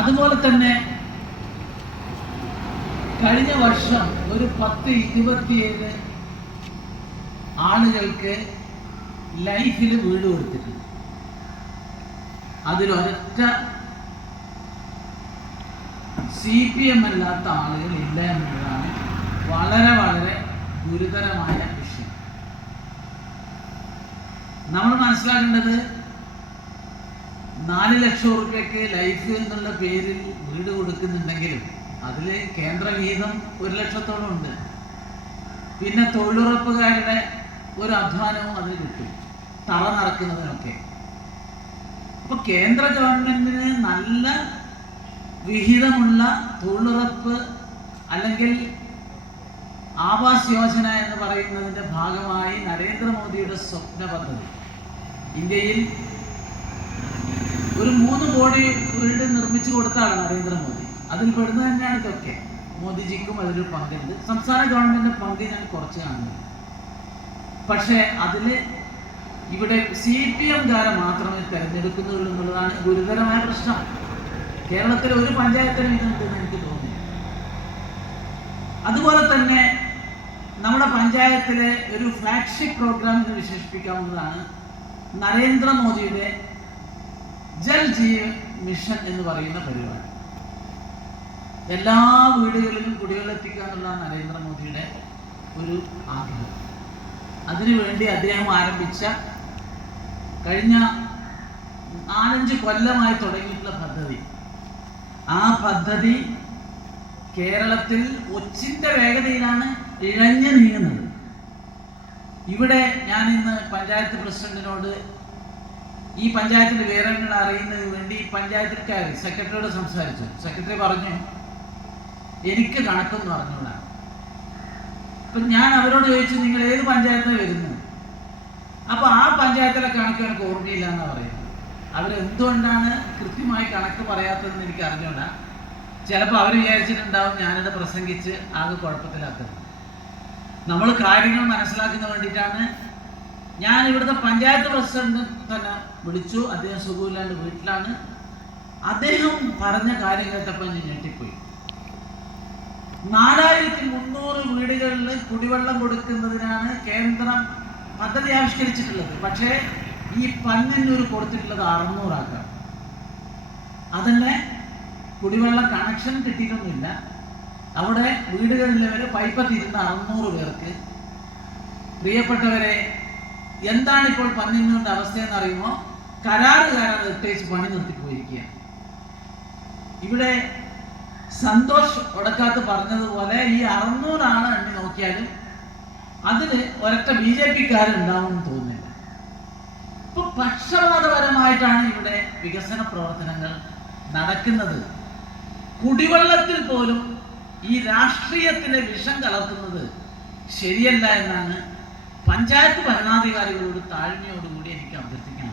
അതുപോലെ തന്നെ കഴിഞ്ഞ വർഷം ഒരു പത്ത് ഇരുപത്തിയേഴ് ആളുകൾക്ക് ലൈഫിൽ വീട് കൊടുത്തിട്ടുണ്ട്. അതിലൊരൊറ്റ സി പി എം അല്ലാത്ത ആളുകൾ ഇല്ല എന്നുള്ളതാണ് വളരെ വളരെ ഗുരുതരമായ വിഷയം. നമ്മൾ മനസ്സിലാക്കേണ്ടത് നാല് ലക്ഷം റുപ്യക്ക് ലൈഫ് എന്നുള്ള പേരിൽ വീട് കൊടുക്കുന്നുണ്ടെങ്കിലും അതിൽ കേന്ദ്ര വീതം ഒരു ലക്ഷത്തോളം ഉണ്ട്. പിന്നെ തൊഴിലുറപ്പുകാരുടെ ഒരു അധ്വാനവും അതിന് കിട്ടും. തറ നടക്കുന്നതിനൊക്കെ അപ്പൊ കേന്ദ്ര ഗവൺമെന്റിന് നല്ല വിഹിതമുള്ള തൊഴിലുറപ്പ് അല്ലെങ്കിൽ ആവാസ് യോജന എന്ന് പറയുന്നതിന്റെ ഭാഗമായി നരേന്ദ്രമോദിയുടെ സ്വപ്ന പദ്ധതി. ഇന്ത്യയിൽ ഒരു മൂന്ന് കോടി വീട് നിർമ്മിച്ചു കൊടുത്താണ് നരേന്ദ്രമോദി. അതിൽ പെടുന്നത് തന്നെയാണ് ഇതൊക്കെ. മോദിജിക്കും അതിലൊരു പങ്കുണ്ട്. സംസ്ഥാന ഗവൺമെന്റിന്റെ പങ്ക് ഞാൻ കുറച്ച് കാണുന്നു. പക്ഷേ അതിൽ ഇവിടെ സി പി എംകാരെ മാത്രമേ തെരഞ്ഞെടുക്കുന്നുള്ളൂ എന്നുള്ളതാണ് ഗുരുതരമായ പ്രശ്നം. കേരളത്തിലെ ഒരു പഞ്ചായത്തിനും ഇതുണ്ടെന്ന് എനിക്ക് തോന്നുന്നു അതുപോലെ തന്നെ നമ്മുടെ പഞ്ചായത്തിലെ ഒരു ഫ്ലാഗ്ഷിപ്പ് പ്രോഗ്രാം എന്ന് വിശേഷിപ്പിക്കാവുന്നതാണ് നരേന്ദ്രമോദിയുടെ ജൽ ജീവൻ മിഷൻ എന്ന് പറയുന്ന പരിപാടി. എല്ലാ വീടുകളിലും കുടിവെള്ളം എത്തിക്കുക എന്നുള്ളതാണ് നരേന്ദ്രമോദിയുടെ ഒരു ആഗ്രഹം. അതിനുവേണ്ടി അദ്ദേഹം ആരംഭിച്ച കഴിഞ്ഞ നാലഞ്ച് കൊല്ലമായി തുടങ്ങിയിട്ടുള്ള പദ്ധതി. ആ പദ്ധതി കേരളത്തിൽ ഒച്ചിന്റെ വേഗതയിലാണ് ഇഴഞ്ഞു നീങ്ങുന്നത്. ഇവിടെ ഞാൻ ഇന്ന് പഞ്ചായത്ത് പ്രസിഡന്റിനോട് ഈ പഞ്ചായത്തിന്റെ വിവരങ്ങൾ അറിയുന്നതിന് വേണ്ടി പഞ്ചായത്തിൽ കയറി സെക്രട്ടറിയോട് സംസാരിച്ചു. സെക്രട്ടറി പറഞ്ഞു എനിക്ക് കണക്കെന്ന് പറഞ്ഞുകൂടാ അപ്പൊ ഞാൻ അവരോട് ചോദിച്ചു നിങ്ങൾ ഏത് പഞ്ചായത്താണ് വരുന്നത് അപ്പൊ ആ പഞ്ചായത്തിലെ കണക്ക് എനിക്ക് ഓർമ്മയില്ല എന്നാ പറയുന്നത്. അവരെന്തുകൊണ്ടാണ് കൃത്യമായി കണക്ക് പറയാത്തതെന്ന് എനിക്ക് അറിഞ്ഞൂടാ. ചിലപ്പോൾ അവർ വിചാരിച്ചിട്ടുണ്ടാവും ഞാനത് പ്രസംഗിച്ച് ആകെ കുഴപ്പത്തിലാക്കുന്നത്. നമ്മൾ കാര്യങ്ങൾ മനസ്സിലാക്കുന്ന വേണ്ടിയിട്ടാണ് ഞാൻ ഇവിടുത്തെ പഞ്ചായത്ത് പ്രസിഡന്റ് തന്നെ വിളിച്ചു. അദ്ദേഹം സുഖമില്ലാണ്ട് വീട്ടിലാണ്. അദ്ദേഹം പറഞ്ഞ കാര്യം കേട്ടപ്പോൾ ഞാൻ ഞെട്ടിപ്പോയി. നാലായിരത്തി മുന്നൂറ് വീടുകളിൽ കുടിവെള്ളം കൊടുക്കുന്നതിനാണ് കേന്ദ്രം പദ്ധതി ആവിഷ്കരിച്ചിട്ടുള്ളത്. പക്ഷേ ഈ പന്നന്നൂർ കൊടുത്തിട്ടുള്ളത് അറുന്നൂറാക്കാം അതന്നെ കുടിവെള്ള കണക്ഷൻ കിട്ടിയിട്ടൊന്നുമില്ല. അവിടെ വീടുകളിൽ പൈപ്പത്തിരുന്ന അറുന്നൂറ് പേർക്ക് പ്രിയപ്പെട്ടവരെ എന്താണ് ഇപ്പോൾ പന്നിന്നൂരിന്റെ അവസ്ഥയെന്ന് അറിയുമോ? കരാറുകാരൻ ഇട്ടേച്ച് പണി നിർത്തിപ്പോയിരിക്കുക ഇവിടെ സന്തോഷ് ഒടക്കാത്ത് പറഞ്ഞതുപോലെ ഈ അറുന്നൂറാണ് എണ്ണി നോക്കിയാലും അതിന് ഒരൊറ്റ ബി ജെ പിക്കാരുണ്ടാവുമെന്ന് തോന്നുന്നില്ല. ഇപ്പൊ പക്ഷപാതപരമായിട്ടാണ് ഇവിടെ വികസന പ്രവർത്തനങ്ങൾ നടക്കുന്നത്. കുടിവെള്ളത്തിൽ പോലും ഈ രാഷ്ട്രീയത്തിന്റെ വിഷം കലർത്തുന്നത് ശരിയല്ല എന്നാണ് പഞ്ചായത്ത് ഭരണാധികാരികളോട് താഴ്മയോടുകൂടി എനിക്ക് അഭ്യർത്ഥിക്കാൻ